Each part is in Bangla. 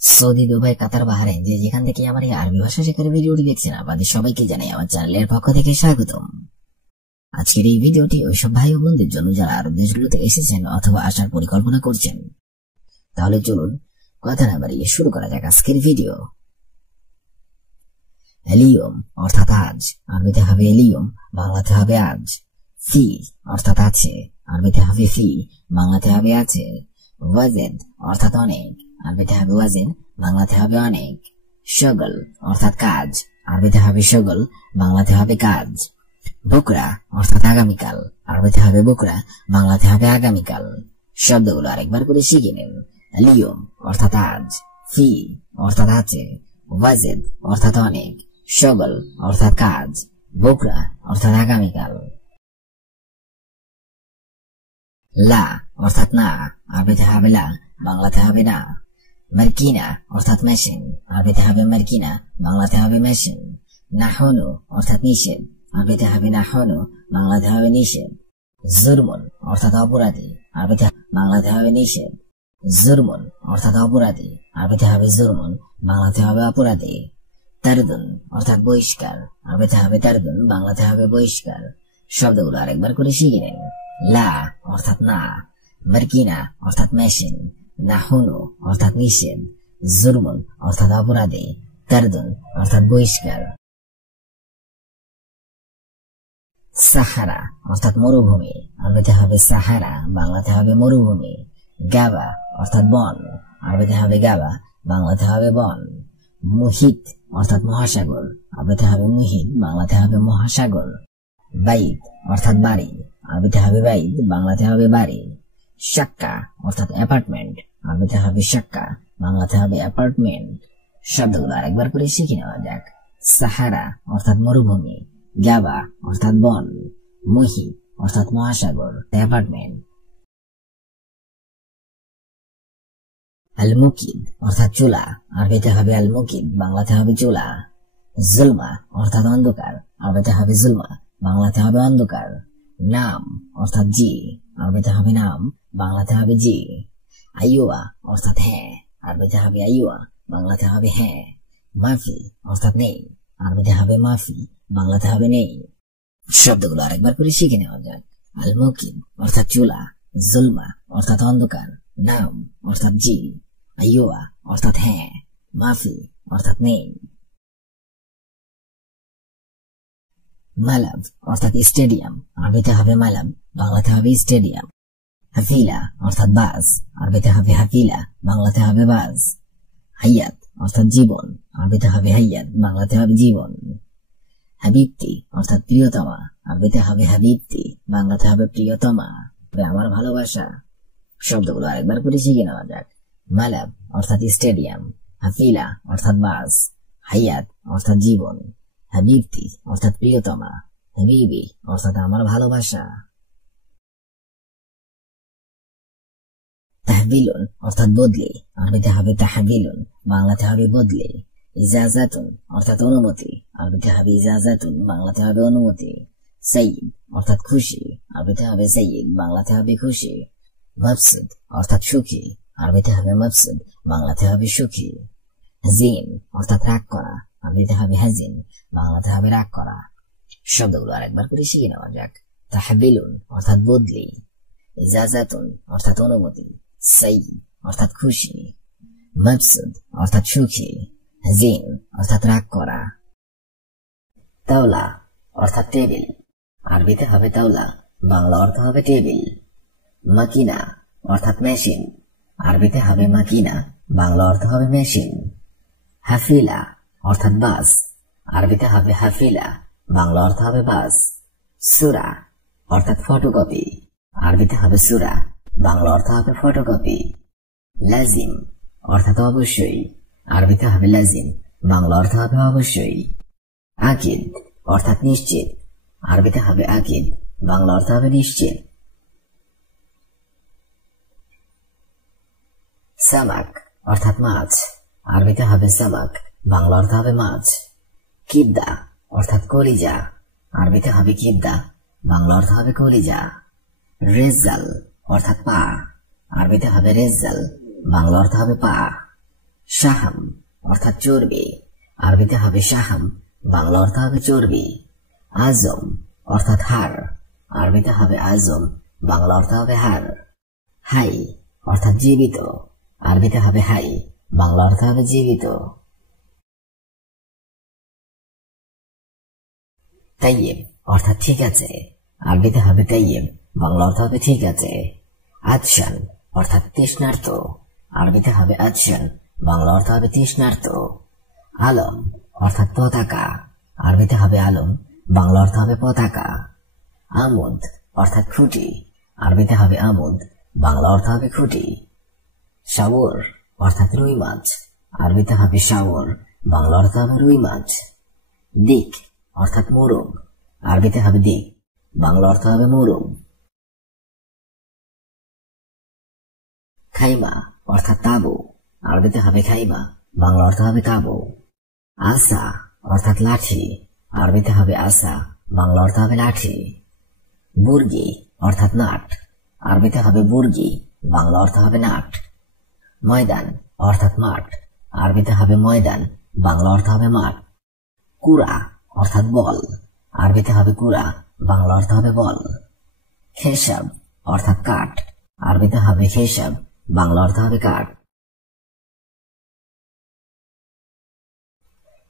সৌদি, দুবাই, কাতার, বাহরাইন যে যেখান থেকে আমার এই আরবি ভাষা শেখার ভিডিওটি দেখছেন আপনাদের সবাইকে জানাই আমার চ্যানেলের পক্ষ থেকে স্বাগতম। আজকের এই ভিডিওটি ওইসব ভাই ও বোনদের জন্য যারা আরব দেশগুলোতে এসেছেন অথবা আসার পরিকল্পনা করছেন। তাহলে চলুন কথা না বাড়িয়ে শুরু করা যাক আজকের ভিডিও। এলিয়ম অর্থাৎ আজ, আরবিতে হবে এলিয়ম, বাংলাতে হবে আজ। ফি অর্থাৎ আছে, আরবিতে হবে ফি, বাংলাতে হবে আছে। ওয়াজেন অর্থাৎ অনেক, আরবিতে হবে ওয়াজেন, বাংলাতে হবে অনেক। শগল অর্থাৎ কাজ, আরবিতে হবে শগল, বাংলাতে হবে কাজ। বুকরা অর্থাৎ আগামীকাল, আরবিতে হবে বুকরা, বাংলাতে হবে আগামীকাল। শব্দগুলো আরেকবার করে শিখে নিন। লিয়ম অর্থাৎ আজ, ফি অর্থাৎ আছে, ওয়াজেদ অর্থাৎ অনেক, শগল অর্থাৎ কাজ, বুকরা অর্থাৎ আগামীকাল। লা অর্থাৎ না, আরবিতে হবে লা, বাংলাতে হবে না। মার্কিনা অর্থাৎ মেশিন, আরবিতে হবে মার্কিনা, বাংলাতে হবে মেশিন। নাহনু অর্থাৎ নিষেধ, আরবিতে হবে নাহনু, বাংলাতে হবে নিষেধ। জুরমুন অর্থাৎ অপরাধী, আরবিতে বাংলাতে হবে নিষেধ। জুরমুন অর্থাৎ অপরাধী, আরবিতে হবে জুরমুন, বাংলাতে হবে অপরাধী। তারদুন অর্থাৎ বহিষ্কার, আরবিতে হবে তারদুন, বাংলাতে হবে বহিষ্কার। শব্দগুলো আরেকবার করে শিখে নিন। লা অর্থাৎ না, মার্কিনা অর্থাৎ মেশিন, নাহুনু অর্থাৎ নিষেধ, জুরমুন অর্থাৎ অপরাধী, তারদুন অর্থাৎ বহিষ্কার। সাহারা অর্থাৎ মরুভূমি, আরবিতে হবে সাহারা, বাংলাতে হবে মরুভূমি। গাবা অর্থাৎ বন, আরবিতে হবে গাবা, বাংলাতে হবে বন। মুহিত অর্থাৎ মহাসাগর, আরবিতে হবে মুহিত, বাংলাতে হবে মহাসাগর। বাইত অর্থাৎ বাড়ি, আরবিতে হবে বাইত, বাংলাতে হবে বাড়ি। শাক্কা অর্থাৎ অ্যাপার্টমেন্ট, আরবিতে হবে শাক্কা, বাংলাতে হবে অ্যাপার্টমেন্ট। শব্দগুলো আরেকবার করে শিখে নেওয়া যাক। সাহারা অর্থাৎ মরুভূমি, গাবা অর্থাৎ বন, মুহিত অর্থাৎ মহাসাগর, অ্যাপার্টমেন্ট। আল মুকিদ অর্থাৎ চুলা, আরবিতে হবে আল মুকিদ, বাংলাতে হবে চুলা। জুলমা অর্থাৎ অন্ধকার, আরবিতে হবে জুলমা, বাংলাতে হবে অন্ধকার। নাম অর্থাৎ জি, আরবিতে হবে নাম, বাংলাতে হবে জি। আইয়ুয়া অর্থাৎ হ্যাঁ, আরবিতে হবে আইয়ুয়া, বাংলাতে হবে হ্যাঁ। মাফি অর্থাৎ নেই, আরবিতে হবে মাফি, বাংলাতে হবে নেই। শব্দগুলো আরেকবার করে শিখে নেওয়া যাক। আল মুকিদ অর্থাৎ চুলা, জুলমা অর্থাৎ অন্ধকার, নাম অর্থাৎ জি, আইয়ুয়া অর্থাৎ হ্যাঁ, মাফি অর্থাৎ নেই। মালাব অর্থাৎ স্টেডিয়াম, আরবিতে হবে মালাব, বাংলাতে হবে স্টেডিয়াম। হাফিলা অর্থাৎ বাস, আরবিতে হবে হাফিলা, বাংলাতে হবে বাস। হাইয়াত অর্থাৎ জীবন, আরবিতে হবে হাইয়াত, বাংলাতে হবে জীবন। হাবিবতি অর্থাৎ প্রিয়তমা, আরবিতে হবে হাবিবতি, বাংলাতে হবে প্রিয়তমা, আমার ভালোবাসা। শব্দগুলো আরেকবার করে শিখে নেওয়া যাক। মালাব অর্থাৎ স্টেডিয়াম, হাফিলা অর্থাৎ বাস, হাইয়াত অর্থাৎ জীবন, হাবিবতি অর্থাৎ প্রিয়তমা, হাবিবি অর্থাৎ আমার ভালোবাসা। তাহবিলুন অর্থাৎ বদলি, আরবিতে হবে তাহবিলুন, বাংলাতে হবে বদলি। ইজাজাতুন অর্থাৎ অনুমতি, আরবিতে হবে ইজাজাতুন, বাংলাতে হবে অনুমতি। সঈদ অর্থাৎ খুশি, আরবিতে হবে সঈদ, বাংলাতে হবে খুশি। মবসুদ অর্থাৎ সুখী, আরবিতে হবে মবসুদ, বাংলাতে হবে সুখী। হাজিন অর্থাৎ রাগ করা, আরবিতে হবে হাজিন, বাংলাতে হবে রাগ করা। শব্দগুলো আরেকবার করে শিখে নেওয়া যাক। তাহবিলুন অর্থাৎ বদলি, ইজাজাতুন অর্থাৎ অনুমতি, সঈদ অর্থাৎ খুশি, মবসুদ অর্থাৎ সুখী, হাজিন অর্থাৎ রাগ করা। তাওলা অর্থাৎ টেবিল, আরবিতে হবে তাওলা, বাংলা অর্থ হবে টেবিল। মাকিনা অর্থাৎ মেশিন, আরবিতে হবে মাকিনা, বাংলা অর্থ হবে মেশিন। হাফিলা অর্থাৎ বাস, আরবিতে হবে হাফিলা, বাংলা অর্থ হবে বাস। সূরা অর্থাৎ ফটোকপি, আরবিতে হবে সূরা, বাংলা অর্থ হবে ফটোকপি। লাজিম অর্থাৎ অবশ্যই, আরবিতে হবে লাজিম, বাংলা অর্থ হবে অবশ্যই। আকিদ অর্থাৎ নিশ্চিত, আরবিতে হবে আকিদ, বাংলা অর্থ হবে নিশ্চিত। সামাক অর্থাৎ মাছ, আরবিতে হবে সামাক, বাংলা অর্থ হবে মাছ। কিবদা অর্থাৎ কলিজা, আরবিতে হবে কিবদা, বাংলা অর্থ হবে কলিজা। রেজাল অর্থাৎ পা, আরবিতে হবে রেজাল, বাংলা অর্থ হবে পা। শাহাম অর্থাৎ চর্বি, আরবিতে হবে শাহাম, বাংলা অর্থ হবে চর্বি। আজম অর্থাৎ হাড়, আরবিতে হবে আজম, বাংলা অর্থ হবে হাড়। হাই অর্থাৎ জীবিত, আরবিতে হবে হাই, বাংলা অর্থ হবে জীবিত। তাইয়েব অর্থাৎ ঠিক আছে, আরবিতে হবে তাইয়েব, বাংলা অর্থ হবে ঠিক আছে। আদশান অর্থাৎ তৃষ্ণার্ত, আরবিতে হবে আদশান, বাংলা অর্থ হবে তৃষ্ণার্ত। আলম অর্থাৎ পতাকা, আরবিতে হবে আলম, বাংলা অর্থ হবে পতাকা। আমুদ অর্থাৎ খুঁটি, আরবিতে হবে আমুদ, বাংলা অর্থ হবে খুঁটি। শাওর অর্থাৎ রুই মাছ, আরবিতে হবে শাওর, বাংলা অর্থ হবে রুই মাছ। দিক অর্থাৎ মোরগ, আরবিতে হবে দিক, বাংলা অর্থ হবে মোরগ। খাইমা অর্থাৎ তাবু, আরবিতে হবে খাইমা, বাংলা অর্থ হবে তাবু। আসা অর্থাৎ লাঠি, আরবিতে হবে আসা, বাংলা অর্থ হবে লাঠি। বুর্গি অর্থাৎ নাট, আরবিতে হবে বুর্গি, বাংলা অর্থ হবে নাট। ময়দান অর্থাৎ মাঠ, আরবিতে হবে ময়দান, বাংলা অর্থ হবে মাঠ। কুড়া অর্থাৎ বল, আরবিতে হবে কুড়া, বাংলা অর্থ হবে বল। খেসাব অর্থাৎ কাঠ, আরবিতে হবে খেসাব, বাংলা অর্থ হবে কাঠ।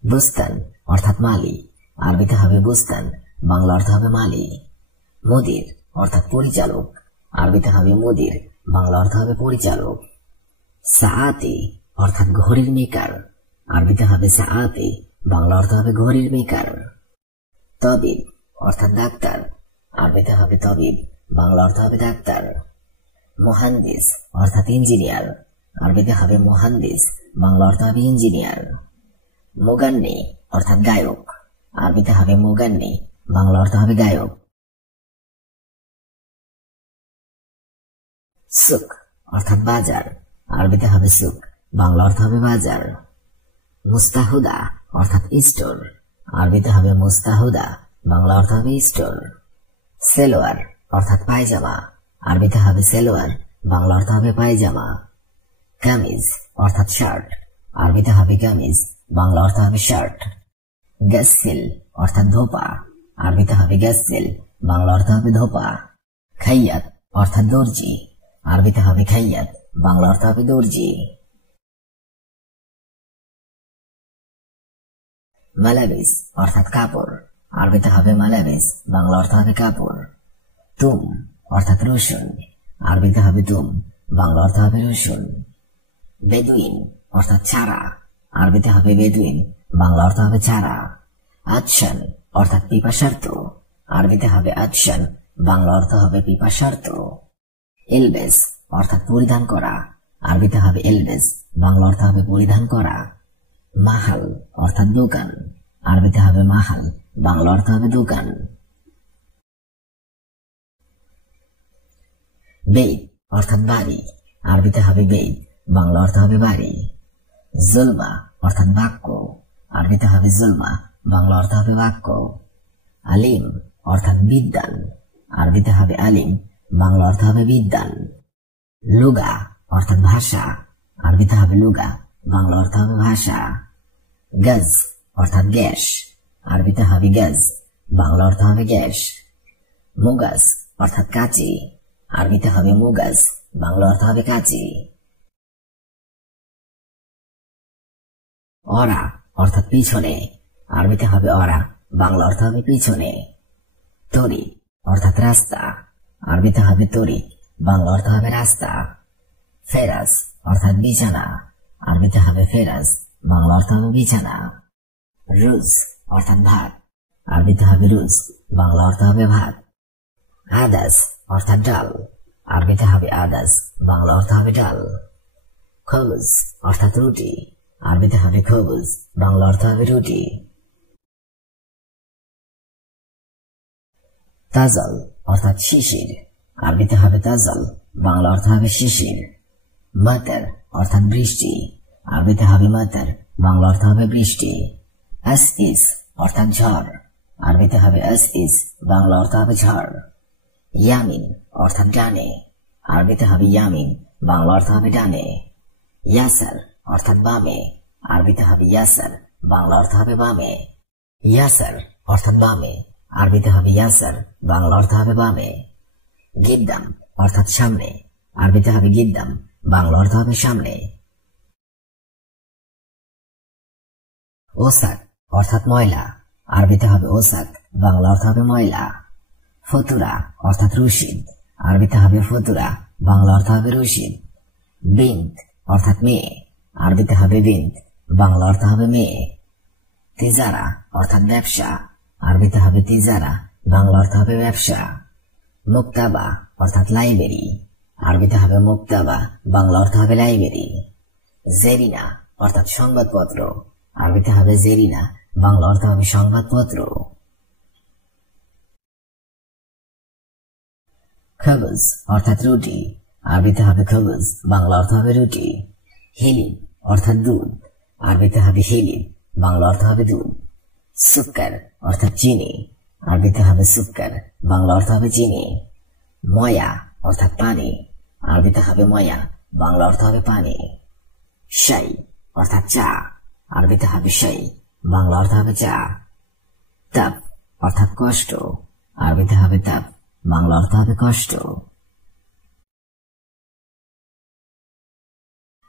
বুস্তান অর্থাৎ মালি, আরবিতে হবে বুস্তান, বাংলা অর্থ হবে মালি। মুদির অর্থাৎ পরিচালক, আরবিতে হবে মুদির, বাংলা অর্থ হবে পরিচালক। সাআতি অর্থাৎ ঘড়ির মেকার, আরবিতে হবে সাআতি, বাংলা অর্থ হবে ঘড়ির মেকার। তবিব অর্থাৎ ডাক্তার, আরবিতে হবে তবিব, বাংলা অর্থ হবে ডাক্তার। মুহান্দিস অর্থাৎ ইঞ্জিনিয়ার, আরবিতে হবে মুহান্দিস, বাংলা অর্থ হবে ইঞ্জিনিয়ার। মুগান্নি অর্থাৎ গায়ক, আরবিতে হবে মুগান্নি, বাংলা অর্থ হবে গায়ক। সুক অর্থাৎ বাজার, আরবিতে হবে সুক, বাংলা অর্থ হবে বাজার। মুস্তাহুদা অর্থাৎ স্টোর, আরবিতে হবে মুস্তাহুদা, বাংলা অর্থ হবে স্টোর। সেলোয়ার অর্থাৎ পায়জামা, আরবিতে হবে সেলোয়ার, বাংলা অর্থ হবে পায়জামা। কামিজ অর্থাৎ শার্ট, আরবিতে হবে কামিজ, বাংলা অর্থ হবে শার্ট। গাসসিল অর্থাৎ ধোপা, আরবিতে হবে গাসসিল, বাংলা অর্থ হবে ধোপা। খাইয়াত অর্থাৎ দর্জি, আরবিতে হবে খাইয়াত, বাংলা অর্থ হবে দর্জি। মালাবিস অর্থাৎ কাপড়, আরবিতে হবে মালাবিস, বাংলা অর্থ হবে কাপড়। তুম অর্থাৎ রসুন, আরবিতে হবে তুম, বাংলা অর্থ হবে রসুন। বেদুইন অর্থাৎ ছাড়া, আরবিতে হবে বেদুইন, বাংলা অর্থ হবে ছাড়া। আদশান অর্থাৎ পিপাসার্ত, আরবিতে হবে আদশান, বাংলা অর্থ হবে পিপাসার্ত। এলবেস অর্থাৎ পরিধান করা, আরবিতে হবে এলবেস, বাংলা অর্থ হবে পরিধান করা। মাহাল অর্থাৎ দোকান, আরবিতে হবে মাহাল, বাংলা অর্থ হবে দোকান। বেইত অর্থাৎ বাড়ি, আরবিতে হবে বেইত, বাংলা অর্থ হবে বাড়ি। জুলমা অর্থাৎ বাক্য, আরবিতে হবে জুলমা, বাংলা অর্থ হবে বাক্য। আলিম অর্থাৎ বিদ্বান, আরবিতে হবে আলিম, বাংলা অর্থ হবে বিদ্বান। লুগা অর্থাৎ ভাষা, আরবিতে হবে লুগা, বাংলা অর্থ হবে ভাষা। গজ অর্থাৎ গ্যাস, আরবিতে হবে গজ, বাংলা অর্থ হবে গ্যাস। মুগাস অর্থাৎ কাঁচি, আরবিতে হবে মুগাস, বাংলা অর্থ হবে কাঁচি। অরা অর্থাৎ পিছনে, আরবিতে হবে অরা, বাংলা অর্থ হবে পিছনে। তরি অর্থাৎ রাস্তা, আরবিতে হবে তরি, বাংলা অর্থ হবে রাস্তা। ফেরাস অর্থাৎ বিছানা, আরবিতে হবে ফেরাস, বাংলা অর্থ হবে বিছানা। রুজ অর্থাৎ ভাত, আরবিতে হবে রুজ, বাংলা অর্থ হবে ভাত। আদাস অর্থাৎ ডাল, আরবিতে হবে আদাস, বাংলা অর্থ হবে ডাল। খবুজ অর্থাৎ রুটি, আরবিতে হবে খবুজ, বাংলা অর্থ হবে রুটি। তাজল অর্থাৎ শিশির, আরবিতে হবে তাজল, বাংলা অর্থ হবে শিশির। মাতার অর্থাৎ বৃষ্টি, আরবিতে হবে মাতার, বাংলা অর্থ হবে বৃষ্টি। আস ইস অর্থাৎ ঝড়, আরবিতে হবে আস ইস, বাংলা অর্থ হবে ঝড়। ইয়ামিন অর্থাৎ ডানে, আরবিতে হবে ইয়ামিন, বাংলা অর্থ হবে ডানে। ইয়াসার অর্থাৎ বামে, আরবিতে হবে ইয়াসার, বাংলা অর্থ হবে বামে। ইয়াসার অর্থাৎ বামে, আরবিতে হবে ইয়াসার, বাংলা অর্থ হবে বামে। গিদ্দাম অর্থাৎ সামনে, আরবিতে হবে গিদ্দাম, বাংলা অর্থ হবে সামনে। ওসাক অর্থাৎ ময়লা, আরবিতে হবে ওসাক, বাংলা অর্থ হবে ময়লা। ফতুরা অর্থাৎ রশিদ, আরবিতে হবে ফতুরা, বাংলা অর্থ হবে রশিদ। বিন্ত অর্থাৎ মেয়ে, আরবিতে হবে বিন্ত, বাংলা অর্থ হবে মেয়ে। তিজারা অর্থাৎ ব্যবসা, আরবিতে হবে তিজারা, বাংলা অর্থ হবে ব্যবসা। মুক্তাবা অর্থাৎ লাইব্রেরি, আরবিতে হবে মুক্তাবা, বাংলা অর্থ হবে লাইব্রেরি। জেরিনা অর্থাৎ সংবাদপত্র, আরবিতে হবে জেরিনা, বাংলা অর্থ হবে সংবাদপত্র। খবজ অর্থাৎ রুটি, আরবিতে হবে খবজ, বাংলা অর্থ হবে রুটি। হিলিব অর্থাৎ দুধ, আরবিতে হবে হিলিব, বাংলা অর্থ হবে দুধ। সুক্কার অর্থাৎ চিনি, আরবিতে হবে সুক্কার, বাংলা অর্থ হবে চিনি। ময়া অর্থাৎ পানি, আরবিতে হবে ময়া, বাংলা অর্থ হবে পানি। শাই অর্থাৎ চা, আরবিতে হবে শাই, বাংলা অর্থ হবে চা। তাপ অর্থাৎ কষ্ট, আরবিতে হবে তাপ, বাংলা অর্থ হবে কষ্ট।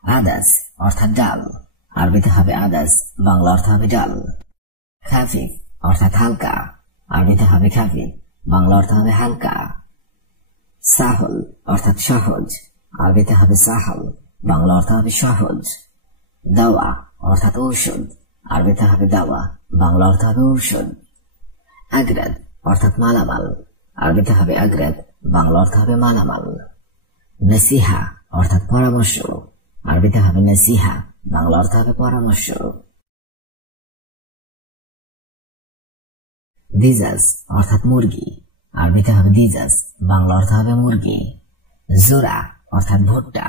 আদাস অর্থাৎ ডাল, আরবিতে হবে আদাস, বাংলা অর্থ হবে ডাল। খাফিফ অর্থাৎ হালকা, আরবিতে হবে খাফিফ, বাংলা অর্থ হবে হালকা। সাহল অর্থাৎ সহজ, আরবিতে হবে সাহল, বাংলা অর্থ হবে সহজ। দাওয়া অর্থাৎ ঔষধ, আরবিতে হবে দাওয়া, বাংলা অর্থ হবে ঔষধ। আগ্রাদ অর্থাৎ মালামাল, আরবিতে হবে আগ্রাদ, বাংলা অর্থ হবে মালামাল। নসিহা অর্থাৎ পরামর্শ, আরবিতে হবে নসিহা, বাংলা অর্থ হবে পরামর্শ। দিজাজ অর্থাৎ মুরগি, আরবিতে হবে দিজাজ, বাংলা অর্থ হবে মুরগি। জোরা অর্থাৎ ভুট্টা,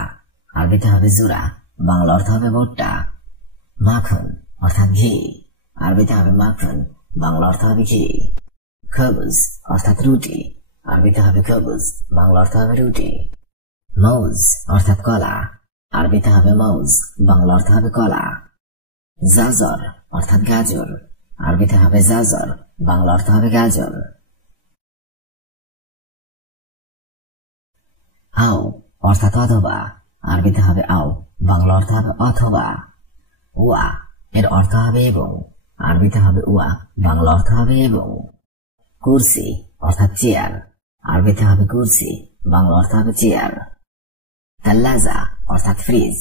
আরবিতে হবে জোরা, বাংলা অর্থ হবে ভুট্টা। মাখন অর্থাৎ ঘি, আরবিতে হবে মাখন, বাংলা অর্থ হবে ঘি। খবজ অর্থাৎ রুটি, আরবিতে হবে খবজ, বাংলা অর্থ হবে রুটি। মৌজ অর্থাৎ কলা, আরবিতে হবে মৌজ, বাংলা অর্থ হবে কলা। জাজর অর্থাৎ গাজর, আরবিতে হবে জাজর, বাংলা অর্থ হবে গাজর। আও অর্থাৎ অথবা, আরবিতে হবে আও, বাংলা অর্থ হবে অথবা। ওয়া এর অর্থ হবে এবং, আরবিতে হবে ওয়া, বাংলা অর্থ হবে এবং। কুরসি অর্থাৎ চেয়ার, আরবিতে হবে কুরসি, বাংলা অর্থ হবে চেয়ার। তাল্লাজা অর্থাৎ ফ্রিজ,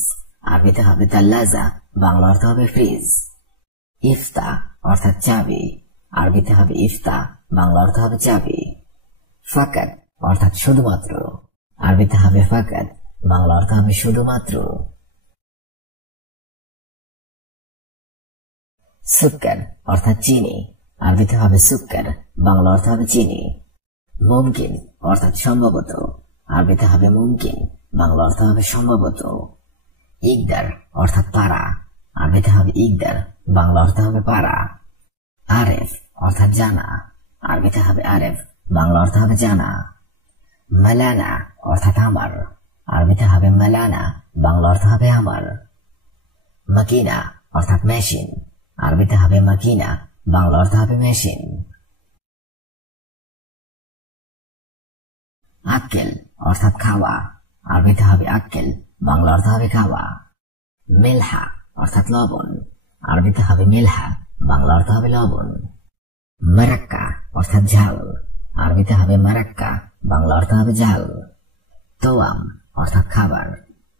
আরবিতে হবে তাল্লাজা, বাংলা অর্থ হবে ফ্রিজ। ইফতা অর্থাৎ চাবি, আরবিতে হবে ইফতা, বাংলা অর্থ হবে চাবি। ফাকাত অর্থাৎ শুধুমাত্র, আরবিতে হবে ফাকাত, বাংলা অর্থ হবে শুধুমাত্র। সুক্কার অর্থাৎ চিনি, আরবিতে হবে সুক্কার, বাংলা অর্থ হবে চিনি। মুমকিন অর্থাৎ সম্ভবত, আরবিতে হবে মুমকিন, বাংলা অর্থ হবে সম্ভবত। ইকদার অর্থাৎ পারা, আরবিতে হবে ইকদার, বাংলা অর্থ হবে পারা। আরেফ অর্থাৎ জানা, আরবিতে হবে আরেফ, বাংলা অর্থ হবে জানা। মালানা অর্থাৎ আমার, আরবিতে হবে মালানা, বাংলা অর্থ হবে আমার। মাকিনা অর্থাৎ মেশিন, আরবিতে হবে মাকিনা, বাংলা অর্থ হবে মেশিন। আক্কেল অর্থাৎ খাওয়া, আরবিতে হবে আক্কেল, বাংলা অর্থ হবে খাওয়া। মেলহা অর্থাৎ লবণ, আরবিতে হবে মেলহা, বাংলা অর্থ হবে লবণ। মারাক্কা অর্থাৎ ঝাল, আরবিতে হবে মারাক্কা, বাংলা অর্থ হবে ঝাল। তোয়াম অর্থাৎ খাবার,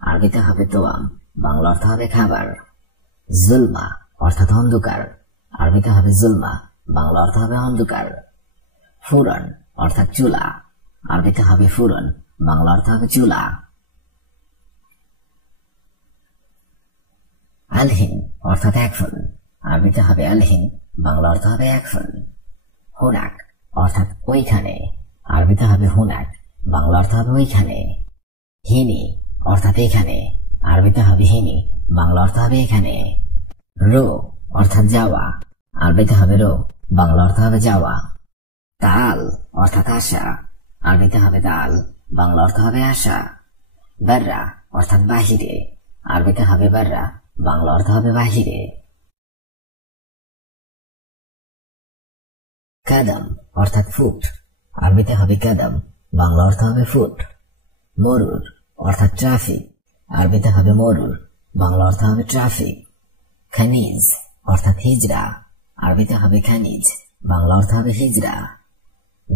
আরবিতে হবে তোয়াম, বাংলা অর্থ হবে খাবার। জুলমা অর্থাৎ অন্ধকার, আরবিতে হবে জুলমা, বাংলা অর্থ হবে অন্ধকার। ফুরন অর্থাৎ চুলা, আরবিতে হবে ফুরন, বাংলা অর্থ হবে চুলা। আলহিন অর্থাৎ এখন, আরবিতে হবে আলহিন, বাংলা অর্থ হবে এখন। হুনাক অর্থাৎ ওইখানে, আরবিতে হবে হুনাক, বাংলা অর্থ হবে ওইখানে। হিনি অর্থাৎ এখানে, আরবিতে হবে হিনি, বাংলা অর্থ হবে এখানে। রো অর্থাৎ যাওয়া, আরবিতে হবে রো, বাংলা অর্থ হবে যাওয়া। তাল অর্থাৎ আশা, আরবিতে হবে তাল, বাংলা অর্থ হবে আশা। বাররা অর্থাৎ বাহিরে, আরবিতে হবে বাররা, বাংলা অর্থ হবে বাহিরে। কাদাম অর্থাৎ ফুট, আরবিতে হবে কাদাম, বাংলা অর্থ হবে ফুট। মরুর অর্থাৎ ট্রাফিক, আরবিতে হবে মরুর, বাংলা অর্থ হবে ট্রাফিক। খানিজ অর্থাৎ হিজরা, আরবিতে হবে খানিজ, বাংলা অর্থ হবে হিজরা।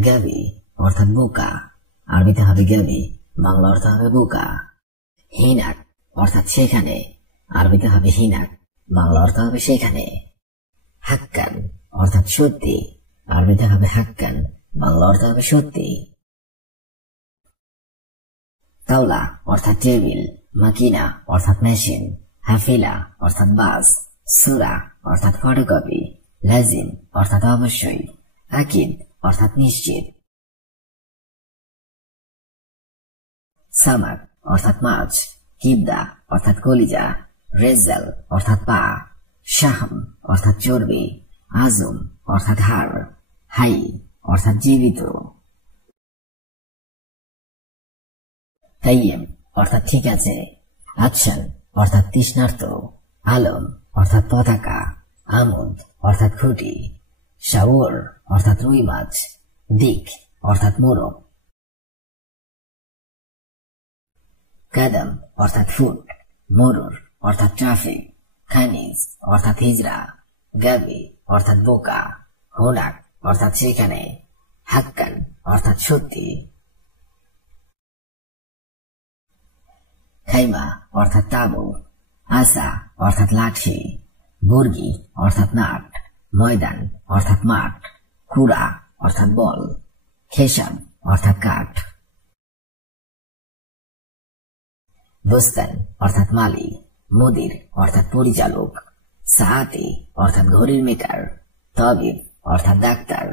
গাবি অর্থাৎ বোকা, আরবিতে হবে গাবি, বাংলা অর্থ হবে বোকা। হিনাক অর্থাৎ সেখানে, আরবিতে হবে হিনাক, বাংলা অর্থ হবে সেখানে। হাক্কান অর্থাৎ সত্যি, আরবিতে হবে হাক্কান, বাংলা অর্থ হবে সত্যি। তাওলা অর্থাৎ টেবিল, মাকিনা অর্থাৎ মেশিন, হাফিলা অর্থাৎ বাস, সুরা অর্থাৎ ফটোকপি, লাজিম অর্থাৎ অবশ্যই, আকিদ অর্থাৎ নিশ্চিত। সামাক অর্থাৎ মাছ, কিবদা অর্থাৎ কলিজা, রেজাল অর্থাৎ পা, শাহম অর্থাৎ চর্বি, আজম অর্থাৎ হাড়, হাই অর্থাৎ জীবিত। তাইয়েম অর্থাৎ ঠিক আছে, আচ্ছান অর্থাৎ তৃষ্ণার্ত, আলম অর্থাৎ পতাকা, আমদ অর্থাৎ খুঁটি, শাওর অর্থাৎ রুই মাছ, দিক অর্থাৎ মোরগ। কাদাম অর্থাৎ ফুট, মরুর অর্থাৎ ট্রাফিক, খানিজ অর্থাৎ হিজরা, গাবি অর্থাৎ বোকা, হোনাক অর্থাৎ সেখানে, হাক্কান অর্থাৎ সত্যি। খাইমা অর্থাৎ তাবু, আসা অর্থাৎ লাঠি, বুর্গি অর্থাৎ নাট, ময়দান অর্থাৎ মাঠ, কুড়া অর্থাৎ বল, খেসাব অর্থাৎ কাঠ। বুস্তান অর্থাৎ মালি, মুদির অর্থাৎ পরিচালক, সাহাতি অর্থাৎ ঘড়ির মেকার, তবিব অর্থাৎ ডাক্তার,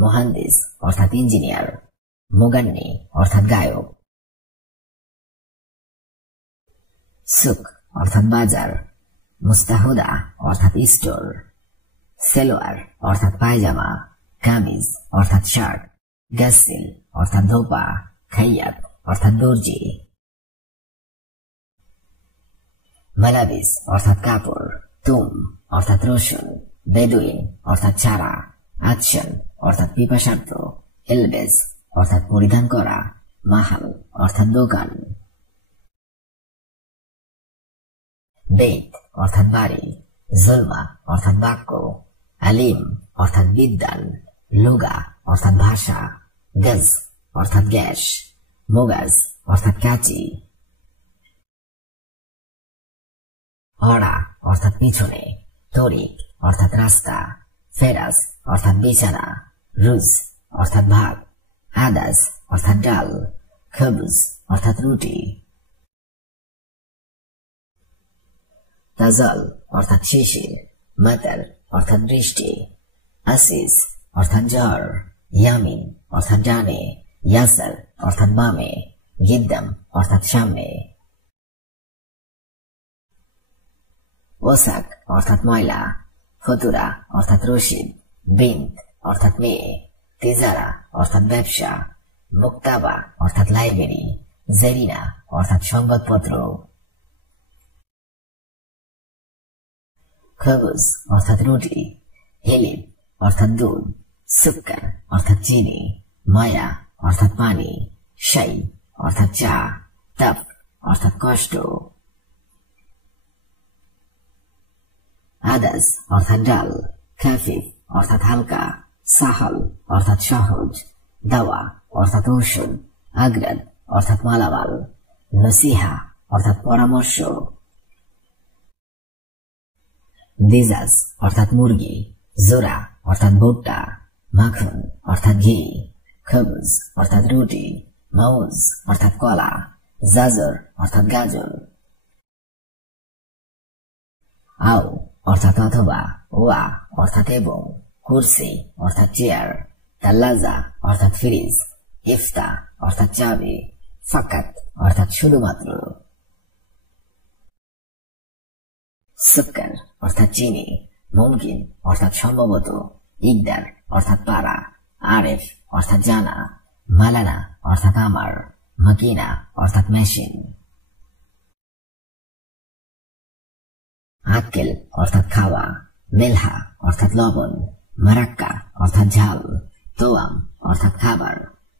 মুহান্দিস অর্থাৎ ইঞ্জিনিয়ার, মুগান্নি অর্থাৎ গায়ক। সুক অর্থাৎ বাজার, মুস্তাহুদা অর্থাৎ স্টোর, সেলোয়ার অর্থাৎ পায়জামা, কামিজ অর্থাৎ শার্ট, গাসিল অর্থাৎ ধোপা, খাইয়াত অর্থাৎ দর্জি। মালাবিস অর্থাৎ কাপড়, তুম অর্থাৎ রসুন, বেদুইন অর্থাৎ চারা, আচ্ছন অর্থাৎ পিপাসার্থ, এলবেস অর্থাৎ পরিধান করা, মাহাল অর্থাৎ দোকান। বেত অর্থাৎ বাড়ি, জুলমা অর্থাৎ বাক্য, আলিম অর্থাৎ বিদ্যান, লুগা অর্থাৎ ভাষা, গজ অর্থাৎ গ্যাস, মোগাজ অর্থাৎ কাঁচি। অড়া অর্থাৎ পিছনে, তরিক অর্থাৎ রাস্তা, ফেরাস অর্থাৎ বিছানা, রুজ অর্থাৎ ভাত, আদাস অর্থাৎ ডাল, খবুজ অর্থাৎ রুটি। তাজাল অর্থাৎ শিশির, মাতার অর্থাৎ বৃষ্টি, আসিস অর্থাৎ জ্বর, ইয়ামিন অর্থাৎ ডানে, ইয়াসার অর্থাৎ বামে, গিদ্দাম অর্থাৎ সামনে। ওসাক অর্থাৎ ময়লা, ফতুরা অর্থাৎ রশিদ, বিন্ত অর্থাৎ মেয়ে, তিজারা অর্থাৎ ব্যবসা, মুক্তাবা অর্থাৎ লাইব্রেরি, জেরিনা অর্থাৎ সংবাদপত্র। খবুজ অর্থাৎ রুটি, হিলিব অর্থাৎ দুধ, সুক্কার অর্থাৎ চিনি, মায়া অর্থাৎ পানি, শাই অর্থাৎ চা, তাপ অর্থাৎ কষ্ট। আদাস অর্থাৎ ডাল, খাফিফ অর্থাৎ হালকা, সাহল অর্থাৎ সহজ, দাওয়া অর্থাৎ ঔষধ, আগ্রাদ অর্থাৎ মালামাল, নসিহা অর্থাৎ পরামর্শ। দিজাজ অর্থাৎ মুরগি, জোরা অর্থাৎ ভুট্টা, মাখন অর্থাৎ ঘি, খবুজ অর্থাৎ রুটি, মাউজ অর্থাৎ কলা, জাজর অর্থাৎ গাজর। আও অর্থাৎ অথবা, ওয়া অর্থাৎ এবং, কুরসি অর্থাৎ চেয়ার, তাল্লাজা অর্থাৎ ফ্রিজ, ইফতা অর্থাৎ চাবি, ফাকাত অর্থাৎ শুধুমাত্র। সুক্কার অর্থাৎ চিনি, মুমকিন অর্থাৎ সম্ভবত, ইকদার অর্থাৎ পারা, আরেফ অর্থাৎ জানা, মালানা অর্থাৎ আমার, মাকিনা অর্থাৎ মেশিন। আক্কেল অর্থাৎ খাওয়া, মেলহা অর্থাৎ লবণ, মারাক্কা অর্থাৎ ঝাল, তোয়াম অর্থাৎ খাবার,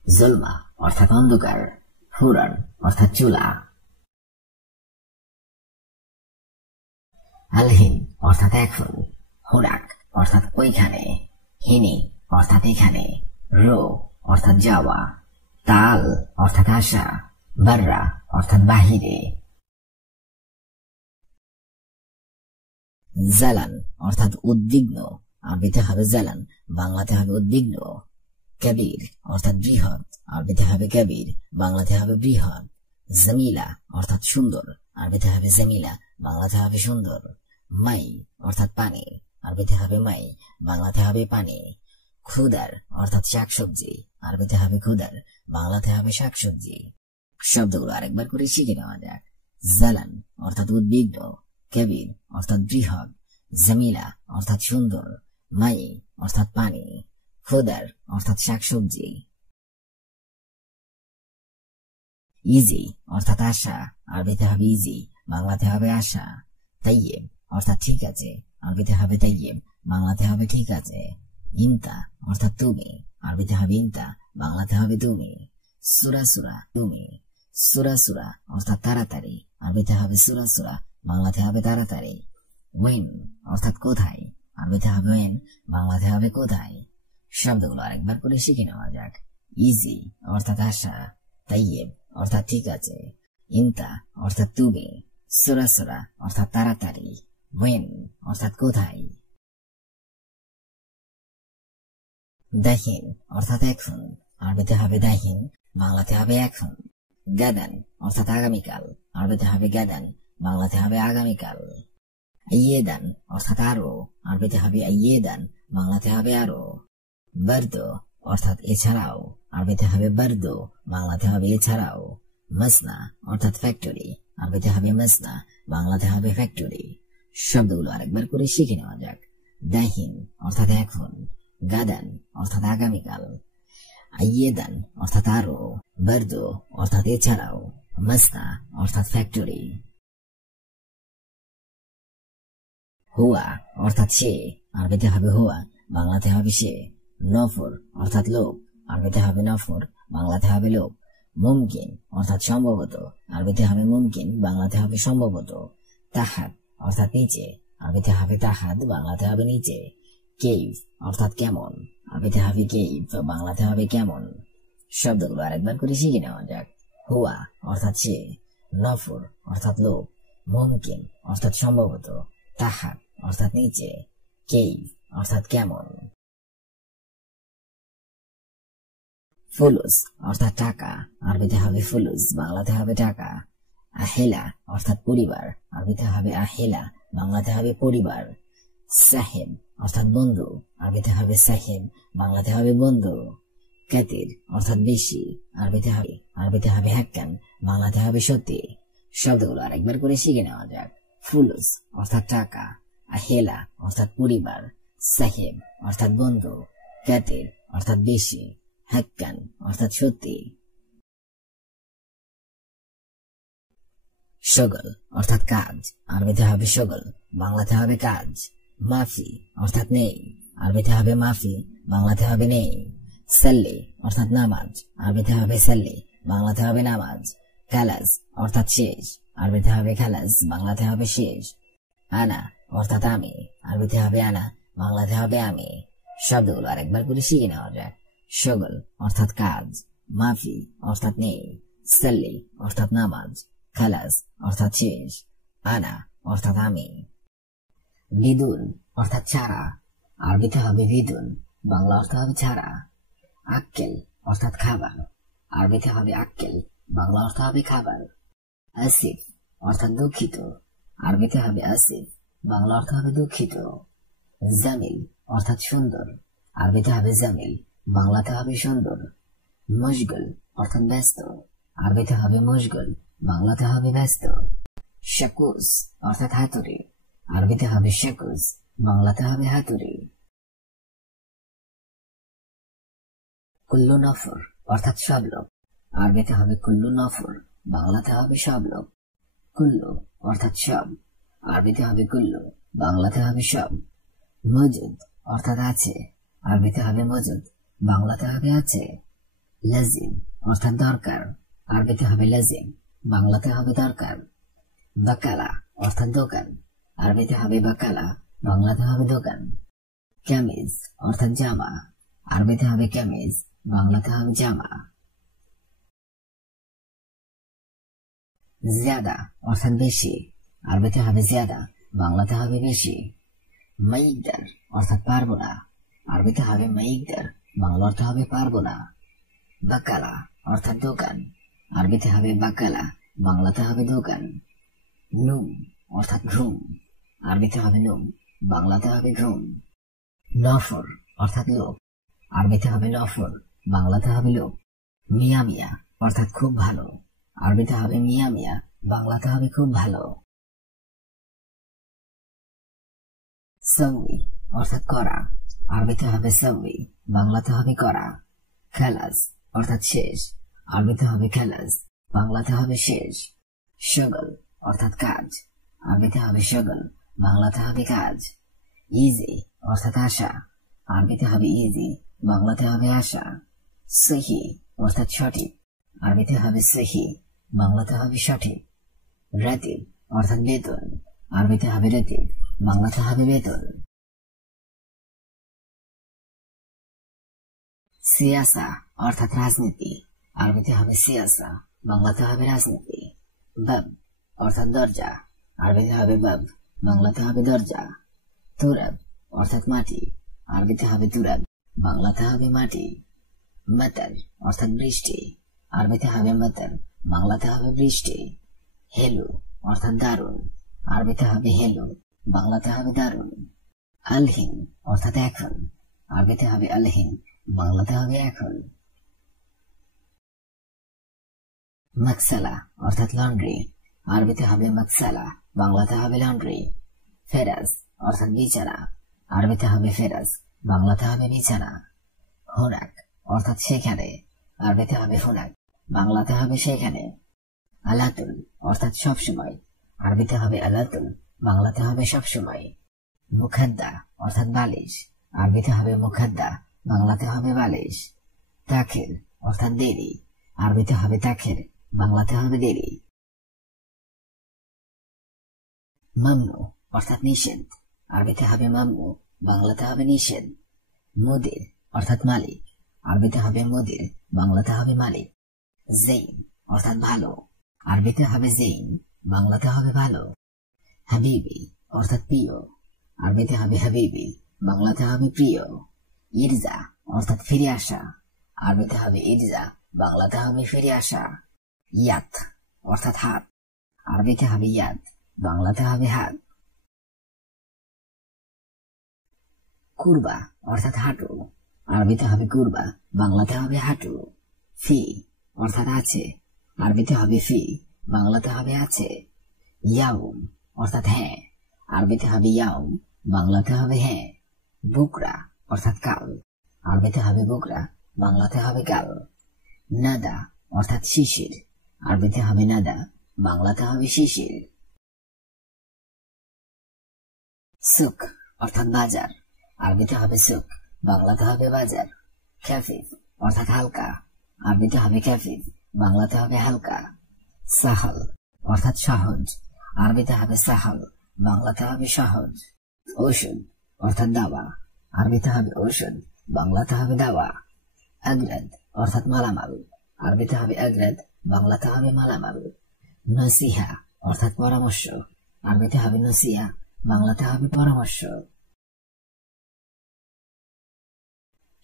জুলমা অর্থাৎ অন্ধকার, হুরান অর্থাৎ চুলা। আলহিন অর্থাৎ এখন, হুরাক অর্থাৎ ওইখানে, হিনি অর্থাৎ এখানে, রো অর্থাৎ যাওয়া, তাল অর্থাৎ আসা, বাররা অর্থাৎ বাহিরে। জালান অর্থাৎ উদ্বিগ্ন, আরবিতে হবে জালান, বাংলাতে হবে উদ্বিগ্ন। কবির অর্থাৎ বৃহৎ, আরবিতে হবে কবির, বাংলাতে হবে বৃহৎ। জামিলা অর্থাৎ সুন্দর, আরবিতে হবে জামিলা, বাংলাতে হবে সুন্দর। মাই অর্থাৎ পানি, আরবিতে হবে মাই, বাংলাতে হবে পানি। খুদার অর্থাৎ শাকসবজি, আরবিতে হবে খুদার, বাংলাতে হবে শাকসবজি। শব্দগুলো আরেকবার করে শিখে নেওয়া যাক। জালান অর্থাৎ উদ্বিগ্ন, কবির অর্থাৎ বৃহৎ, জামিলা অর্থাৎ সুন্দর, মাই অর্থাৎ পানি, খুদার অর্থাৎ শাকসবজি। ইজি অর্থাৎ আশা, আরবিতে হবে ইজি, বাংলাতে হবে আশা। তাইয়েব অর্থাৎ ঠিক আছে, আরবিতে হবে তাইয়েব, বাংলাতে হবে ঠিক আছে। ইনতা অর্থাৎ তুমি, আরবিতে হবে ইনতা, বাংলাতে হবে তুমি। সুরা সুরা তুমি, সুরা সুরা অর্থাৎ তাড়াতাড়ি, আরবিতে হবে সুরা সুরা, বাংলাতে হবে তাড়াতাড়ি। ওয়েন অর্থাৎ কোথায়, আরবিতে হবে ওয়েন, বাংলাতে হবে কোথায়। শব্দগুলো আরেকবার করে শিখে নেওয়া যাক। ইজি অর্থাৎ আশা, তাইয়েব অর্থাৎ ঠিক আছে, ইনতা অর্থাৎ তুমি, সুরা সুরা অর্থাৎ তাড়াতাড়ি, ওয়েন অর্থাৎ কোথায়। দাহিন অর্থাৎ এখন, আরবিতে হবে দাহিন, বাংলাতে হবে এখন। গাদান অর্থাৎ আগামীকাল, আরবিতে হবে গাদান, বাংলাতে হবে আগামীকাল। আইয়েদান অর্থাৎ আরো, আরবিতে হবে আইয়েদান, বাংলাতে হবে আরো। বার্দো অর্থাৎ এছাড়াও, আরবিতে হবে বার্দো, বাংলাতে হবে এছাড়াও। মাসনা অর্থাৎ ফ্যাক্টরি, আরবিতে হবে মাসনা, বাংলাতে হবে ফ্যাক্টরি। শব্দগুলো আরেকবার করে শিখে নেওয়া যাক। দাহিন অর্থাৎ এখন, গাদান অর্থাৎ আগামীকাল, আইয়েদান অর্থাৎ আরো, বার্দো অর্থাৎ এছাড়াও, মাসনা অর্থাৎ ফ্যাক্টরি। হুয়া অর্থাৎ সে, আরবিতে হবে হুয়া, বাংলাতে হবে সে। নফর অর্থাৎ লোক, আরবিতে হবে নফর, বাংলাতে হবে লোক। মুমকিন অর্থাৎ সম্ভবত, আরবিতে হবে মুমকিন, বাংলাতে হবে সম্ভবত। তাহাত অর্থাৎ নিচে, আরবিতে হবে তাহাত, বাংলাতে হবে নিচে। কেইভ অর্থাৎ কেমন, আরবিতে হবে কেইভ, বাংলাতে হবে কেমন। শব্দগুলো আরেকবার করে শিখে নেওয়া যাক। হুয়া অর্থাৎ সে, নফর অর্থাৎ লোক, মুমকিন অর্থাৎ সম্ভবত, তাহাত অর্থাৎ নিচে, কেইভ অর্থাৎ কেমন। ফুলুস অর্থাৎ টাকা, আরবিতে হবে ফুলুস, বাংলাতে হবে টাকা। আহেলা অর্থাৎ পরিবার, আরবিতে হবে আহেলা, বাংলাতে হবে পরিবার। সাহেব অর্থাৎ বন্ধু, আরবিতে হবে সাহেব, বাংলাতে হবে বন্ধু। কাতির অর্থাৎ বেশি, আরবিতে হবে হাক্কান, বাংলাতে হবে সত্যি। শব্দগুলো আরেকবার করে শিখে নেওয়া যাক। ফুলুস অর্থাৎ টাকা, আহেলা অর্থাৎ পরিবার, সাহেব অর্থাৎ বন্ধু, কাতির অর্থাৎ বেশি, হাক্কান অর্থাৎ সত্যি। শগল অর্থাৎ কাজ, আরবিতে হবে শগল, বাংলাতে হবে কাজ। মাফি অর্থাৎ নেই, আরবিতে হবে মাফি, বাংলাতে হবে নেই। সাল্লি অর্থাৎ নামাজ, আরবিতে হবে সাল্লি, বাংলাতে হবে নামাজ। খালাস অর্থাৎ শেষ, আরবিতে হবে খালাস, বাংলাতে হবে শেষ। আনা অর্থাৎ আমি, আরবিতে হবে আনা, বাংলাতে হবে আমি। শব্দগুলো আরেকবার করে শিখে নেওয়া যাক। শগল অর্থাৎ কাজ, মাফি অর্থাৎ নেই, সাল্লি অর্থাৎ নামাজ, খালাস অর্থাৎ শেষ, আনা অর্থাৎ আমি। বিদুন অর্থাৎ ছাড়া, আরবিতে হবে বিদুন, বাংলা অর্থ হবে ছাড়া। আক্কেল অর্থাৎ খাবার, আরবিতে হবে আক্কেল, বাংলা অর্থ হবে খাবার। আসিফ অর্থাৎ দুঃখিত, আরবিতে হবে আসিফ, বাংলা অর্থ হবে দুঃখিত। জামিল অর্থাৎ সুন্দর, আরবিতে হবে জামিল, বাংলাতে হবে সুন্দর। মশগুল অর্থাৎ ব্যস্ত, আরবিতে হবে মশগুল, বাংলাতে হবে ব্যস্ত। শাকুস অর্থাৎ হাতুড়ি, আরবিতে হবে শাকুস, বাংলাতে হবে হাতুড়ি। কুল্লু নফর অর্থাৎ সব লোক, আরবিতে হবে কুল্লু নফর, বাংলাতে হবে সব লোক। কুল্লু অর্থাৎ সব, আরবিতে হবে কুল্লু, বাংলাতে হবে সব। মজুদ অর্থাৎ আছে, আরবিতে হবে মজুদ, বাংলাতে হবে আছে। লাজিম অর্থাৎ দরকার, আরবিতে হবে লাজিম, বাংলাতে হবে দরকার। বাকালা অর্থাৎ দোকান, আরবিতে হবে বাকালা, বাংলাতে হবে দোকান। কামিজ অর্থাৎ জামা, আরবিতে হবে কামিজ, বাংলাতে হবে জামা। জিয়াদা অর্থাৎ বেশি, আরবিতে হবে জিয়াদা, বাংলাতে হবে বেশি। মাইকদার অর্থাৎ পারবো না, আরবিতে হবে মাইকদার, বাংলাতে হবে পারবো না। বাকালা অর্থাৎ দোকান, আরবিতে হবে বাকালা, বাংলাতে হবে দোকান। নুম অর্থাৎ ঘুম, আরবিতে হবে নুম, বাংলাতে হবে ঘুম। নফর অর্থাৎ লোক, আরবিতে হবে নফর, বাংলাতে হবে লোক। মিয়া মিয়া অর্থাৎ খুব ভালো, আরবিতে হবে মিয়া মিয়া, বাংলাতে হবে খুব ভালো। সৌই অর্থাৎ করা, আরবিতে হবে সৌই, বাংলাতে হবে করা। খালাস অর্থাৎ শেষ, আরবিতে হবে খালাস, বাংলাতে হবে শেষ। শগল অর্থাৎ কাজ, আরবিতে হবে শগল, বাংলাতে হবে কাজ। ইজি অর্থাৎ আশা, আরবিতে হবে ইজি, বাংলাতে হবে আশা। সহি অর্থাৎ সঠিক, আরবিতে হবে সহি, বাংলাতে হবে সঠিক। রাতিব অর্থাৎ বেতন, আরবিতে হবে রাতিব, বাংলাতে হবে বেতন। সিয়াসা অর্থাৎ রাজনীতি, আরবিতে হবে সিয়াসা, বাংলাতে হবে রাজনীতি। বাব অর্থাৎ দরজা, আরবিতে হবে বাব, বাংলাতে হবে দরজা। তুরাব অর্থাৎ মাটি, আরবিতে হবে তুরাব, বাংলাতে হবে মাটি। মাতার অর্থাৎ বৃষ্টি, আরবিতে হবে মাতার, বাংলাতে হবে বৃষ্টি। হেলু অর্থাৎ দারুন, আরবিতে হবে হেলু, বাংলাতে হবে দারুন। আলহিন অর্থাৎ এখন, আরবিতে হবে আলহিন, বাংলাতে হবে এখন। মাকসালা অর্থাৎ লন্ড্রি, আরবিতে হবে মাকসালা, বাংলাতে হবে লন্ড্রি। ফেরাজ অর্থাৎ বিছানা, আরবিতে হবে ফেরাজ, বাংলাতে হবে বিছানা। হুনাক অর্থাৎ সেখানে, আরবিতে হবে হুনাক, বাংলাতে হবে সেখানে। আলাতুল অর্থাৎ সবসময়, আরবিতে হবে আলাতুল, বাংলাতে হবে সবসময়। মুখাদ্দা অর্থাৎ বালিশ, আরবিতে হবে মুখাদ্দা, বাংলাতে হবে বালিশ। তাখির অর্থাৎ দেরি, আরবিতে হবে তাখির, বাংলাতে হবে দেরি। মামনু অর্থাৎ নিষেধ, আরবিতে হবে মামনু, বাংলাতে হবে নিষেধ। মুদির অর্থাৎ মালিক, আরবিতে হবে মুদির, বাংলাতে হবে মালিক। জেইন অর্থাৎ ভালো, আরবিতে হবে জেইন, বাংলাতে হবে ভালো। হাবিবি অর্থাৎ প্রিয়, আরবিতে হবে হাবিবি, বাংলাতে হবে প্রিয়। ইরজা অর্থাৎ ফিরে আসা, আরবিতে হবে ইরজা, বাংলাতে হবে ফিরে আসা। ইয়াত অর্থাৎ হাত, আরবিতে হবে ইয়াদ, বাংলাতে হবে হাত। কুরবা অর্থাৎ হাঁটু, আরবিতে হবে কুরবা, বাংলাতে হবে হাঁটু। ফি অর্থাৎ আছে, আরবিতে হবে ফি, বাংলাতে হবে আছে। ইয়াউম অর্থাৎ হ্যাঁ, আরবিতে হবে ইয়াউম, বাংলাতে হবে হ্যাঁ। বুকরা অর্থাৎ কাল, আরবিতে হবে বুকরা, বাংলাতে হবে কাল। নাদা অর্থাৎ শিশির, আরবিতে হবে নাদা, বাংলাতে হবে শিশির। সুক অর্থাৎ বাজার, আরবিতে হবে সুক, বাংলাতে হবে বাজার। খাফিফ অর্থাৎ হালকা, আরবিতে হবে খাফিফ, বাংলাতে হবে হালকা। সাহল অর্থাৎ সহজ, আরবিতে হবে সাহল, বাংলাতে হবে সহজ। ঔষধ অর্থাৎ দাওয়া, আরবিতে হবে ঔষধ, বাংলাতে হবে দাওয়া। আগ্রাদ অর্থাৎ মালামাল, আরবিতে হবে আগ্রাদ, বাংলাতে হবে মালামাল। নসিহা অর্থাৎ পরামর্শ, আরবিতে হবে নসিহা, বাংলাতে হবে পরামর্শ।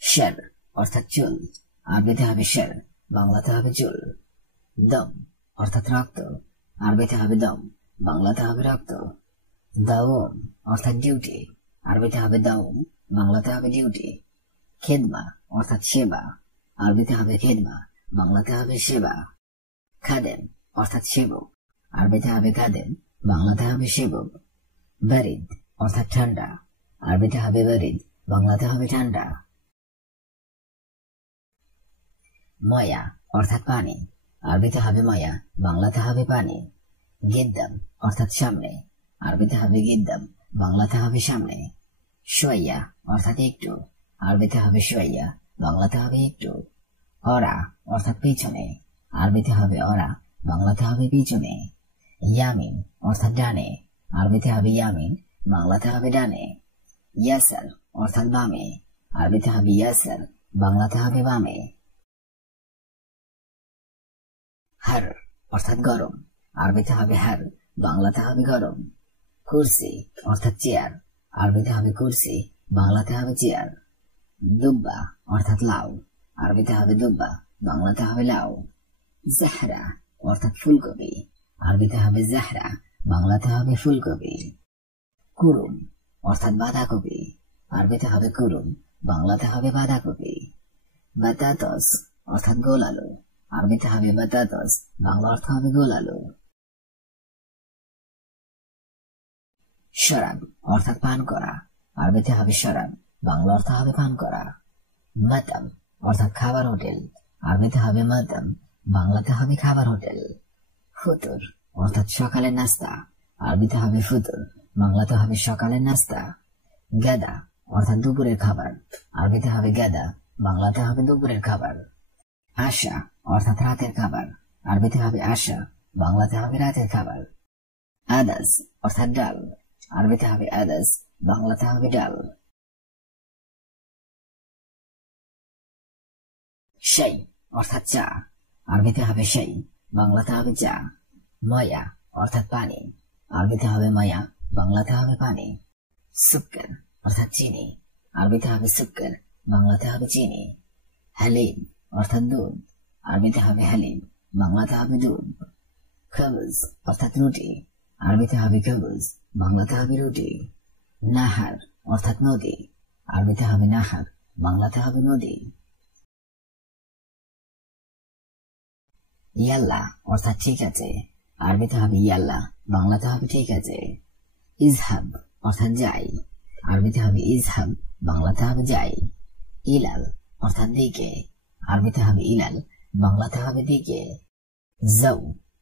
শের অর্থাৎ চুল, আরবিতে হবে শের, বাংলাতে হবে চুল। দম অর্থাৎ রক্ত, আরবিতে হবে দম, বাংলাতে হবে রক্ত। দাওম অর্থাৎ ডিউটি, আরবিতে হবে দাওম, বাংলাতে হবে ডিউটি। খেদমা অর্থাৎ সেবা, আরবিতে হবে খেদমা, বাংলাতে হবে সেবা। খাদেম অর্থাৎ সেবক, আরবিতে হবে খাদেম, বাংলাতে হবে সেবক। বারিদ অর্থাৎ ঠান্ডা, আরবিতে হবে বারিদ, বাংলাতে হবে ঠান্ডা। ময়া অর্থাৎ পানি, আরবিতে হবে ময়া, বাংলাতে হবে পানি। গেদ্দাম অর্থাৎ সামনে, আরবিতে হবে গিদ্দাম, বাংলাতে হবে সামনে। শোয়াইয়া অর্থাৎ একটু, আরবিতে হবে শোয়াইয়া, বাংলাতে হবে একটু। অরা অর্থাৎ পিছনে, আরবিতে হবে অরা, বাংলাতে হবে পিছনে। ইয়ামিন অর্থাৎ ডানে, আরবিতে হবে ইয়ামিন, বাংলাতে হবে ডানে। ইয়াসার অর্থাৎ বামে, আরবিতে হবে ইয়াসার, বাংলাতে হবে বামে। হার অর্থাৎ গরম, আরবিতে হবে হার, বাংলাতে হবে গরম। কুরসি অর্থাৎ চেয়ার, আরবিতে হবে কুরসি, বাংলাতে হবে চেয়ার। দুব্বা অর্থাৎ লাউ, আরবিতে হবে দুব্বা, বাংলাতে হবে লাউ। জাহরা অর্থাৎ ফুলকপি, আরবিতে হবে জাহরা, বাংলাতে হবে ফুলকপি। কুরুম অর্থাৎ বাঁধাকপি, আরবিতে হবে কুরুম, বাংলাতে হবে বাঁধাকপি। বাতাতস অর্থাৎ গোল আলু, আরবিতে হবে বাতাতস, বাংলা অর্থ হবে গোল আলু। শরাব অর্থাৎ পান করা, আরবিতে হবে শরাব, বাংলা অর্থ হবে পান করা। মাতাম অর্থাৎ খাবার হোটেল, আরবিতে হবে মাতাম, বাংলাতে হবে খাবার হোটেল। ফুতুর অর্থাৎ সকালের নাস্তা, আরবিতে হবে ফুতুর, বাংলাতে হবে সকালের নাস্তা। গাদা অর্থাৎ দুপুরের খাবার, আরবিতে হবে গাদা, বাংলাতে হবে দুপুরের খাবার। আশা অর্থাৎ রাতের খাবার, আরবিতে হবে আশা, বাংলাতে হবে রাতের খাবার। আদাস অর্থাৎ ডাল, আরবিতে হবে আদাস, বাংলাতে হবে ডাল। শাই অর্থাৎ চা, আরবিতে হবে শাই, বাংলাতে হবে চা। ময়া অর্থাৎ পানি, আরবিতে হবে মায়া, বাংলাতে হবে পানি। সুক্কার অর্থাৎ চিনি, আরবিতে হবে সুক্কার, বাংলাতে হবে চিনি। হালিম অর্থাৎ দুধ, আরবিতে হবে হালিম, বাংলাতে হবে দুধ। খবজ অর্থাৎ রুটি, আরবিতে হবে খবজ, বাংলাতে হবে রুটি। নাহার অর্থাৎ নদী, আরবিতে হবে নাহার, বাংলাতে হবে নদী। ইয়াল্লা অর্থাৎ ঠিক আছে, আরবিতে হবে ইয়াল্লা, বাংলাতে হবে ঠিক আছে। ইজহাব অর্থাৎ যাই, আরবিতে হবে ইজহাব, বাংলাতে হবে যাই। ইলাল অর্থাৎ দিকে, আরবিতে হবে ইলাল, বাংলাতে হবে দিকে। যাও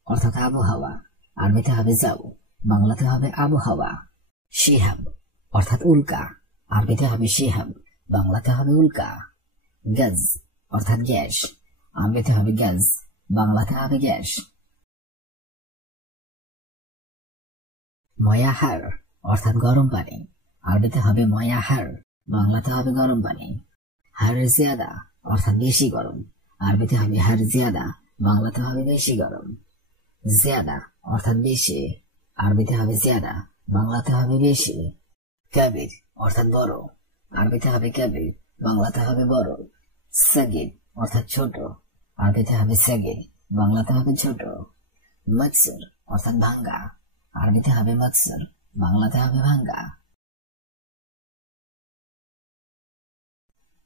অর্থাৎ আবহাওয়া, আরবিতে হবে যাও, বাংলাতে হবে আবহাওয়া। শিহাব অর্থাৎ উল্কা, আরবিতে হবে শিহাব, বাংলাতে হবে উল্কা। গাজ অর্থাৎ গ্যাস, আরবিতে হবে গাজ, বাংলাতে হবে গ্যাস। ময়াহার অর্থাৎ গরম পানি, আরবিতে হবে ময়াহার, বাংলাতে হবে গরম পানি। হার জিয়াদা অর্থাৎ বেশি গরম, আরবিতে হবে হার জিয়াদা, বাংলাতে হবে বেশি গরম। জিয়াদা অর্থাৎ বেশি, আরবিতে হবে জিয়াদা, বাংলাতে হবে বেশি। কাবির অর্থাৎ বড়, আরবিতে হবে কাবির, বাংলাতে হবে বড়। সাগির অর্থাৎ ছোট, আরবিতে হবে সাগির, বাংলাতে হবে ছোট। মকসুর অর্থাৎ ভাঙ্গা, আরবিতে হবে মকসুর, বাংলাতে হবে ভাঙ্গা।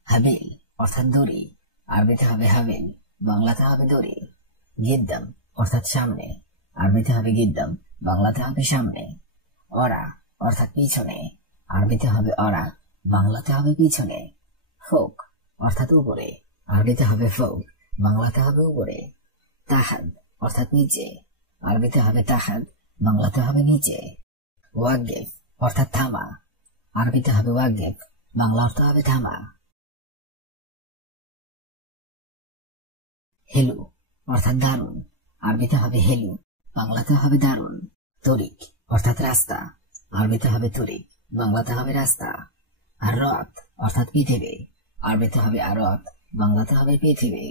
হাবিল অর্থাৎ দড়ি, আরবিতে হবে হাবিল, বাংলাতে হবে দড়ি। গিদ্দাম অর্থাৎ সামনে, আরবিতে হবে গিদ্দাম, বাংলাতে হবে সামনে। অরা অর্থাৎ পিছনে, আরবিতে হবে অরা, বাংলাতে হবে পিছনে। ফোক অর্থাৎ উপরে, আরবিতে হবে ফোক, বাংলাতে হবে উপরে। তাহাদ অর্থাৎ নিচে, আরবিতে হবে তাহাদ, বাংলাতে হবে নিচে। ওয়াকগেফ অর্থাৎ থামা, আরবিতে হবে ওয়াকগেফ, বাংলা অর্থ হবে থামা। হেলু অর্থাৎ দারুন, আরবিতে হবে হেলু, বাংলাতে হবে দারুন। তরিক অর্থাৎ রাস্তা, আরবিতে হবে তরিক, বাংলাতে হবে রাস্তা। আর রথ অর্থাৎ পৃথিবী, আরবিতে হবে আরত, বাংলাতে হবে পৃথিবী।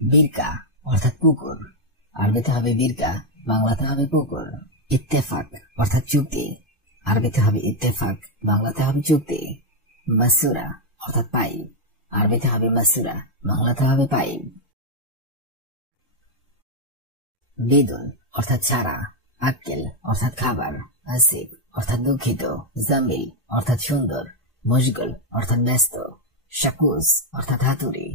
বিরকা অর্থাৎ পুকুর, আরবিতে হবে বিরকা, বাংলাতে হবে পুকুর। ইত্তেফাক অর্থাৎ চুক্তি, আরবিতে হবে ইত্তেফাক, বাংলাতে হবে চুক্তি। মাসুরা অর্থাৎ পাইপ, আরবিতে হবে মাসুরা, বাংলাতে হবে পাইপ। বিদুন অর্থাৎ ছাড়া, আক্কেল অর্থাৎ খাবার, আসিফ অর্থাৎ দুঃখিত, জামিল অর্থাৎ সুন্দর, মশগুল অর্থাৎ ব্যস্ত, শাকুস অর্থাৎ হাতুড়ি।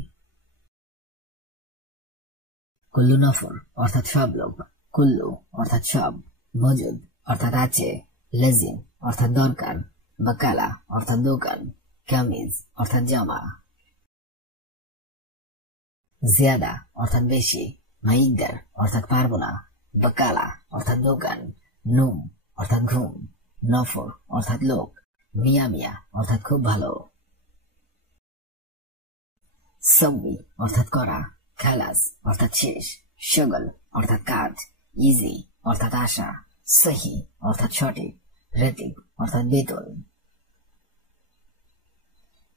কুল্লু নফর অর্থাৎ সব লোক, কুল্লু অর্থাৎ সব, মজুদ অর্থাৎ আছে, লাজিম অর্থাৎ দরকার, বাকালা অর্থাৎ দোকান, কামিজ অর্থাৎ জামা। জিয়াদা অর্থাৎ বেশি, মাইকদার অর্থাৎ পারবো না, বাকালা অর্থাৎ দোকান, নুম অর্থাৎ ঘুম, নফর অর্থাৎ লোক, মিয়া মিয়া অর্থাৎ খুব ভালো, সৌমি অর্থাৎ করা, খালাস অর্থাৎ শেষ, শগল অর্থাৎ কাজ, ইজি অর্থাৎ আশা, সহি অর্থাৎ সঠিক, রেতিক অর্থাৎ বেতন,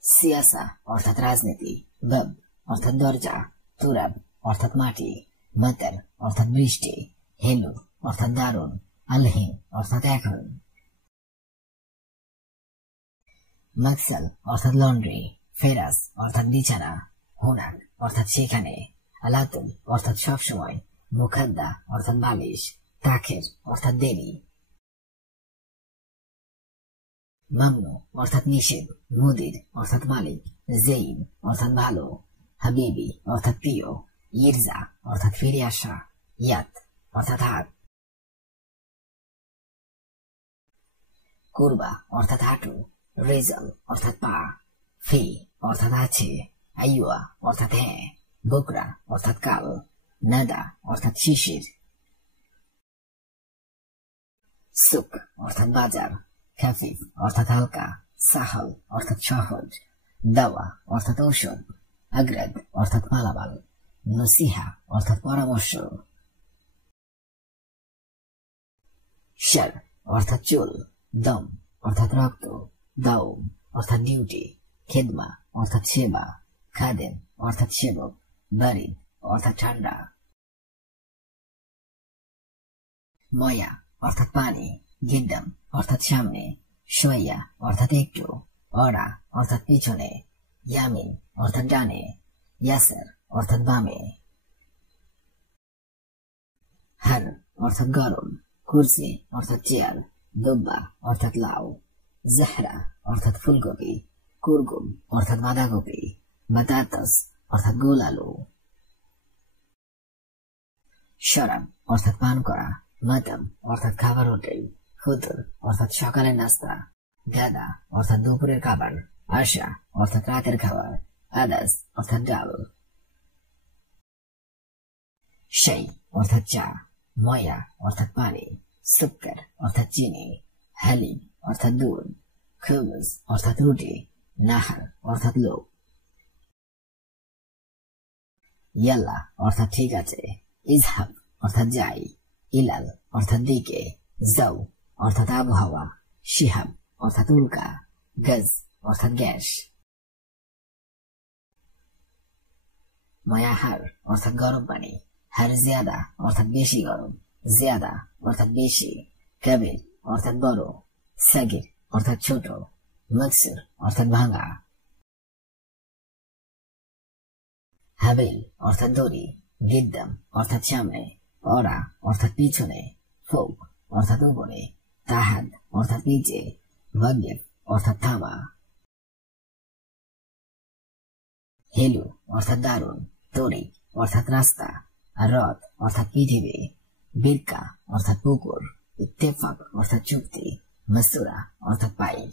সিয়াসা অর্থাৎ রাজনীতি, বব অর্থাৎ দরজা, তুরাব অর্থাৎ মাটি, মাতার অর্থাৎ বৃষ্টি, হেলু অর্থাৎ দারুণ, আলহিন অর্থাৎ এখন, মাকসাল অর্থাৎ লন্ড্রি, ফেরাস অর্থাৎ বিছানা, হুনাক অর্থাৎ সেখানে, আলাতুল অর্থাৎ সবসময়, মুখাদ্দা অর্থাৎ বালিশ, তাখের অর্থাৎ দেরি, মামনু অর্থাৎ নিষেধ, মুদির অর্থাৎ মালিক, জেইন অর্থাৎ ভালো, হাবিবি অর্থাৎ প্রিয়, ইরজা অর্থাৎ ফিরে আসা, ইয়াত অর্থাৎ হাত, কুরবা অর্থাৎ হাঁটু, রেজল অর্থাৎ পা, ফি অর্থাৎ আছে, আইয়া অর্থাৎ হ্যাঁ, বকরা অর্থাৎ কাল, নাদা অর্থাৎ শিশির, সুক অর্থাৎ বাজার, খাফিফ অর্থাৎ হালকা, সাহল অর্থাৎ সহজ, দাওয়া অর্থাৎ ঔষধ, আগ্রাদ অর্থাৎ মালামাল, নসিহা অর্থাৎ পরামর্শ, শার অর্থাৎ চুল, দম অর্থাৎ রক্ত, দাউম অর্থাৎ ডিউটি, খেদমা অর্থাৎ সেবা, খাদেম অর্থাৎ সেবক, বারিদ অর্থাৎ ঠান্ডা, ময়া অর্থাৎ পানি, গিদ্দাম অর্থাৎ সামনে, সোয়া অর্থাৎ একটু, অরা অর্থাৎ পিছনে, ইয়ামিন অর্থাৎ ডানে, ইয়াসার অর্থাৎ বামে, হার অর্থাৎ গরম, কুরসি অর্থাৎ চেয়ার, দুব্বা অর্থাৎ লাউ, জাহরা অর্থাৎ ফুলকপি, কুরকুম অর্থাৎ বাঁধাকপি, বাতাতাস অর্থাৎ গোল আলু, শরাব অর্থাৎ পান করা, মাতাম অর্থাৎ খাবার হোটেল, ফুতুর অর্থাৎ সকালের নাস্তা, গাদা অর্থাৎ দুপুরের খাবার, আশা অর্থাৎ রাতের খাবার, আদাস অর্থাৎ ডাল, শাই অর্থাৎ চা, ময়া অর্থাৎ পানি, সুক্কার অর্থাৎ চিনি, হালিম অর্থাৎ দুধ, খুবজ অর্থাৎ রুটি, নাহার অর্থাৎ লোক, ইয়াল্লা অর্থাৎ ঠিক আছে, ইজহাব অর্থাৎ যাই, ইলাল অর্থাৎ দিকে, যাও অর্থাৎ আবহাওয়া, শিহাব অর্থাৎ উল্কা, গজ অর্থাৎ গ্যাস, ময়াহার অর্থাৎ গরম পানি, হার জিয়াদা অর্থাৎ বেশি গরম, জিয়াদা অর্থাৎ বেশি, কবির অর্থাৎ বড়, সাগির অর্থাৎ ছোট, মকসুর অর্থাৎ ভাঙা, হাবিল অর্থাৎ দড়ি, গিদ্দাম অর্থাৎ সামনে, অরা অর্থাৎ পিছনে, ফোক অর্থাৎ উপরে, তাহাদ অর্থাৎ নিচে, ওয়াগিফ অর্থাৎ থামা, হেলু অর্থাৎ দারুণ, তরিক অর্থাৎ রাস্তা, রথ অর্থাৎ পৃথিবী, বিরকা অর্থাৎ পুকুর, ইত্তেফাক অর্থাৎ চুক্তি, মাসুরা অর্থাৎ পাইপ।